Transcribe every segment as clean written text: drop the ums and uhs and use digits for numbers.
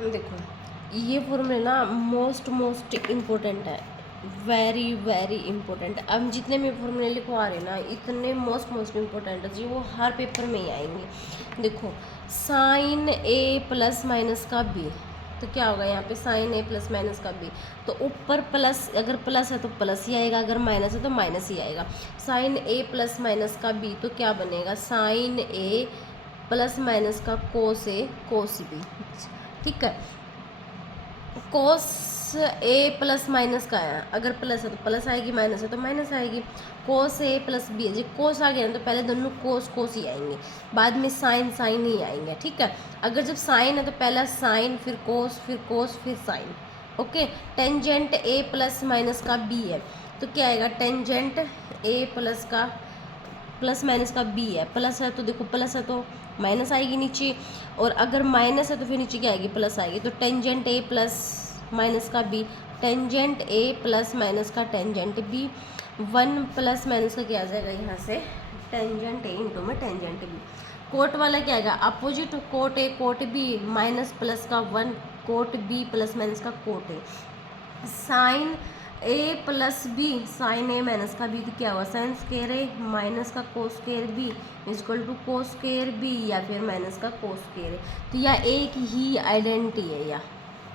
देखो ये फॉर्मूला ना मोस्ट इम्पोर्टेंट है, वेरी वेरी इम्पोर्टेंट। अब जितने भी फॉर्मूले लिखवा रहे ना इतने मोस्ट इम्पोर्टेंट है जी, वो हर पेपर में ही आएंगे। देखो साइन ए प्लस माइनस का बी, तो क्या होगा यहाँ पे साइन ए प्लस माइनस का बी, तो ऊपर प्लस, अगर प्लस है तो प्लस ही आएगा, अगर माइनस है तो माइनस ही आएगा। साइन ए प्लस माइनस का बी, तो क्या बनेगा साइन ए प्लस माइनस का कोस ए कोस बी, ठीक है। कोस ए प्लस माइनस का है, अगर प्लस है तो प्लस आएगी, माइनस है तो माइनस आएगी। कोस ए प्लस बी है जी, कोस आ गया ना तो पहले दोनों कोस कोस ही आएंगे, बाद में साइन साइन ही आएंगे, ठीक है। अगर जब साइन है तो पहला साइन फिर कोस फिर sine, okay. Tangent A plus minus का बी है, तो क्या आएगा टेंजेंट ए प्लस माइनस का बी है। प्लस है तो देखो प्लस है तो माइनस आएगी नीचे, और अगर माइनस है तो फिर नीचे क्या आएगी प्लस आएगी। तो टेंजेंट ए प्लस माइनस का B, tangent A plus minus का टेंजेंट बी, 1 प्लस माइनस का क्या आ जाएगा यहाँ से टेंजेंट ए इंटू में टेंजेंट बी। कोट वाला क्या आएगा अपोजिट, cot A cot B, minus plus का 1 कोट बी प्लस माइनस का cot A. Sine A plus B, sine A minus का बी, तो क्या हुआ साइन स्क्वायर ए माइनस का कोस square B equal to cos square B, या फिर minus का कोस स्क्वायर ए। तो यह एक ही आइडेंटिटी है या,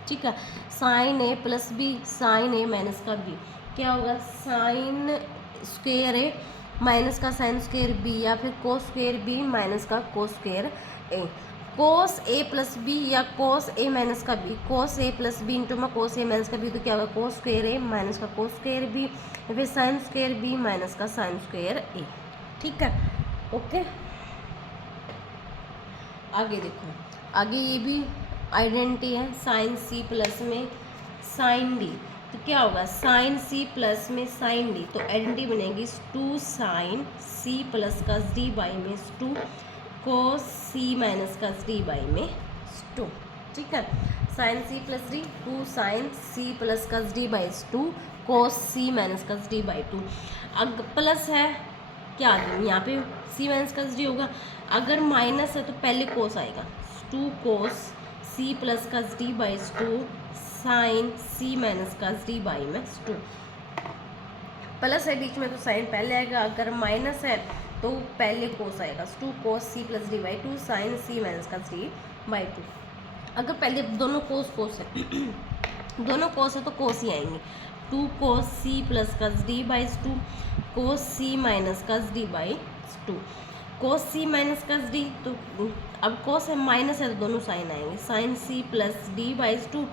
ठीक है। Sign A plus B sine A minus का बी, क्या होगा साइन स्क्वायर ए माइनस का साइन स्क्वायर बी, या फिर कोस स्क्वायर बी माइनस का कोस स्क्वायर ए। कोस ए प्लस बी या कोस ए माइनस का बी, कोस ए प्लस बी इंटू में कोस ए माइनस का बी, तो क्या होगा कोस स्क्वायर ए माइनस का कोस स्क्वायर बी, या फिर साइन स्क्वायर बी माइनस का साइन स्क्वायर ए, ठीक है, ओके। आगे देखो, आगे ये भी आइडेंटिटी है साइन सी प्लस में साइन डी, तो क्या होगा साइन सी प्लस में साइन डी, तो आइडेंटिटी बनेगी 2 साइन सी प्लस का डी बाई में 2 कोस सी माइनस का डी बाई में 2, ठीक है। Sine C plus D 2 sine C plus का D by 2 cos C minus का डी बाई 2। अगर प्लस है क्या आ गया यहाँ पे सी माइनस का डी होगा, अगर माइनस है तो पहले कोस आएगा 2 कोस सी प्लस का D by 2 sine C minus का डी बाई में 2। प्लस है बीच में तो साइन पहले आएगा, अगर माइनस है तो पहले कोस आएगा 2 cos C plus D by 2 sine C minus का डी बाई 2। अगर पहले दोनों कोस है दोनों कोस है तो कोस ही आएंगे, 2 कोस सी प्लस का D by 2 cos C minus का D by 2। Cos C minus का डी, तो अब कोस है माइनस है तो दोनों साइन आएंगे, sine C plus D by 2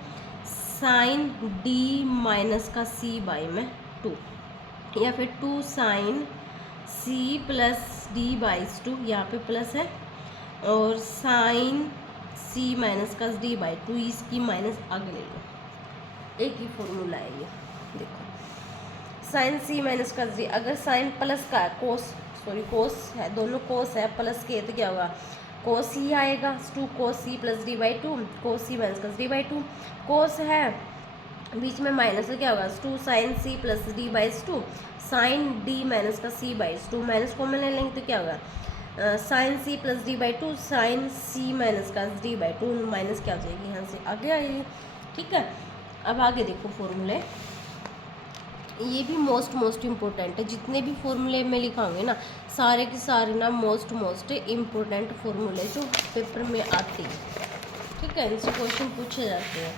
sine D minus का सी बाई में 2, या फिर 2 sine C plus D by 2, यहाँ पे प्लस है, और साइन सी माइनस का डी बाई 2, इसकी माइनस आगे ले लो, एक ही फॉर्मूला है ये। देखो साइन सी माइनस का डी, अगर साइन प्लस का कोस है, दोनों कोस है प्लस के, तो क्या होगा कोस ही आएगा 2 cos C plus D by 2 cos C minus का डी बाई 2। कोस है बीच में माइनस, तो क्या होगा 2 sine C plus D by 2 sine D minus का सी बाई 2, माइनस कॉमन ले लेंगे तो क्या होगा sine C plus D by 2 sine C minus का डी बाई 2, माइनस क्या हो जाएगी यहाँ से आगे आएगी, ठीक है। अब आगे देखो फॉर्मूले, ये भी मोस्ट इम्पोर्टेंट है, जितने भी फॉर्मूले में लिखाऊंगे ना सारे के सारे ना मोस्ट इम्पोर्टेंट फॉर्मूले जो पेपर में आते हैं, ठीक है, इनसे क्वेश्चन पूछे जाते हैं।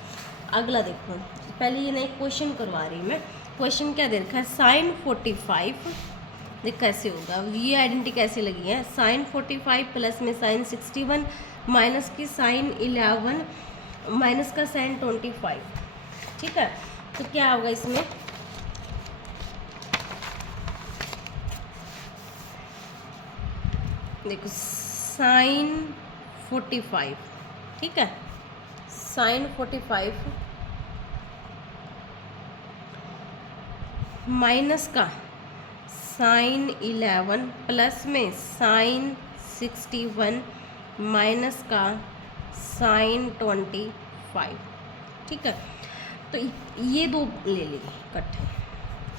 अगला देखो, पहले ये नए क्वेश्चन करवा रही हूँ मैं। क्वेश्चन क्या दे रखा है साइन 45, देख कैसे होगा ये आइडेंटिटी कैसे लगी है, साइन 45 प्लस में साइन 61 माइनस की साइन 11 माइनस का साइन 25, ठीक है। तो क्या होगा इसमें देखो साइन 45, ठीक है, साइन 45 माइनस का साइन 11 प्लस में साइन 61 माइनस का साइन 25, ठीक है। तो ये दो ले लेंगे इकट्ठे,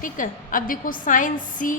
ठीक है। अब देखो साइन सी,